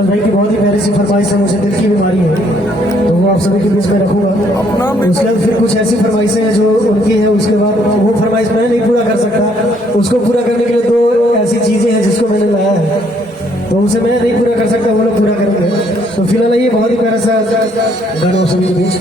विकास भाई की बहुत ही प्यारी सी फरमाइश है, मुझे दिल की बीमारी है, तो वो आप सभी के बीच में रखूंगा। उसके बाद फिर कुछ ऐसी फरमाइशें हैं जो उनकी हैं, उसके बाद वो फरमाइश मैं नहीं पूरा कर सकता, उसको पूरा करने के लिए दो ऐसी चीजें हैं जिसको मैंने लाया है, तो उसे मैं नहीं पूरा कर सकता, वो लोग पूरा करेंगे। तो फिलहाल ये बहुत ही प्यारा सा गाना सभी के बीच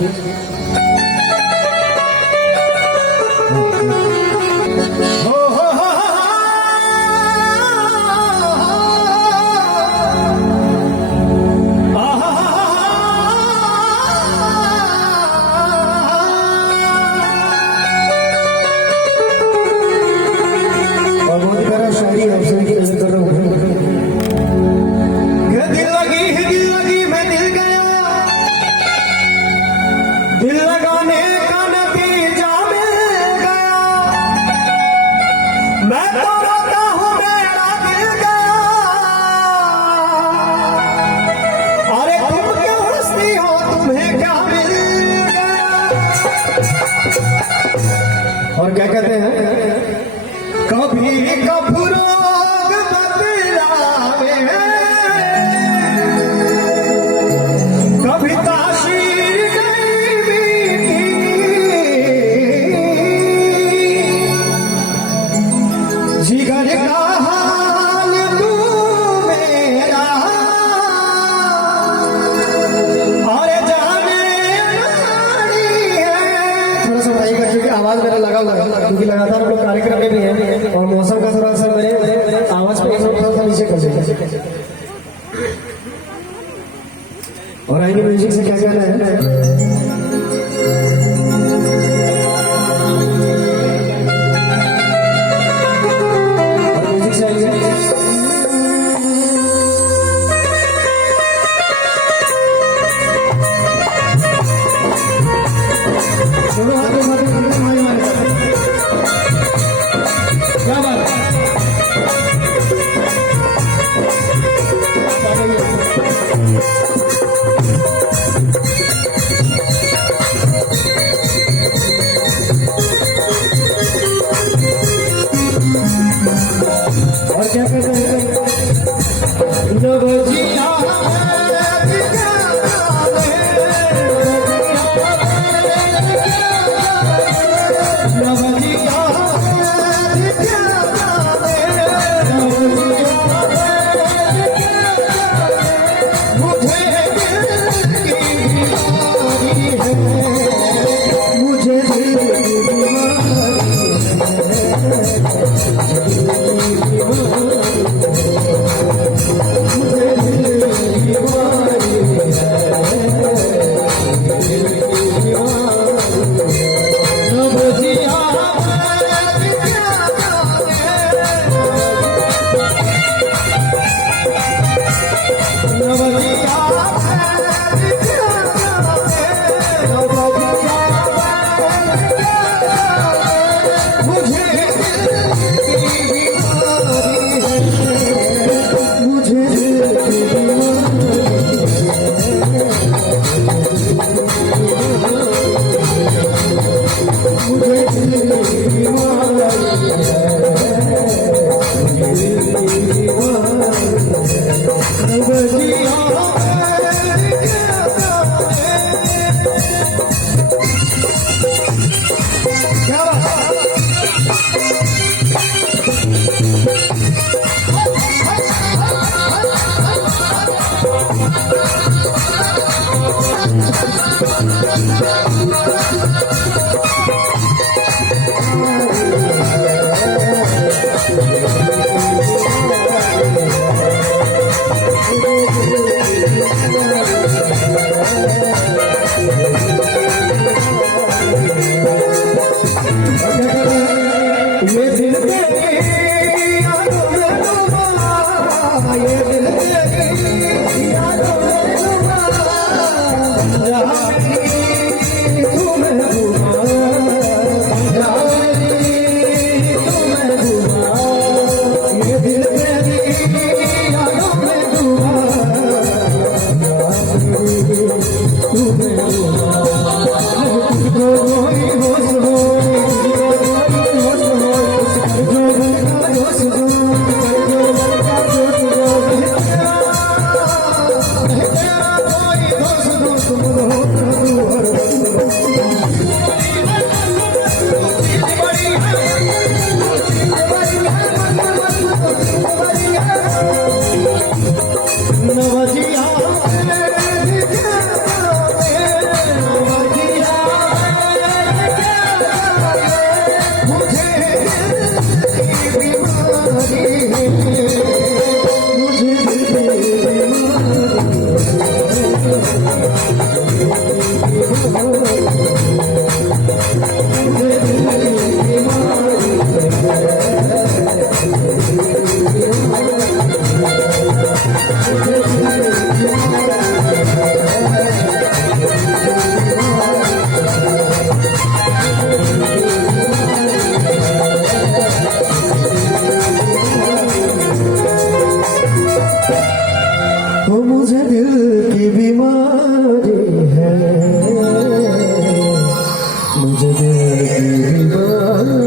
और क्या कहते हैं, कभी कफरोग बदलावे, कभी ताशीर गई जिगर का हाल तू मेरा, और जाने थोड़ा सा भाई का, क्योंकि आवाज मेरा लगा हुआ है, क्योंकि लगातार हम लोग कार्यक्रम में भी हैं और मौसम का थोड़ा सा मेरे आवाज पे थोड़ा सा नीचे कर देगा। और आएंगे म्यूजिक से क्या कहना है, क्या बात और क्या कहते हैं, मुझे दिल की बीमारी है, मुझे दिल की बीमारी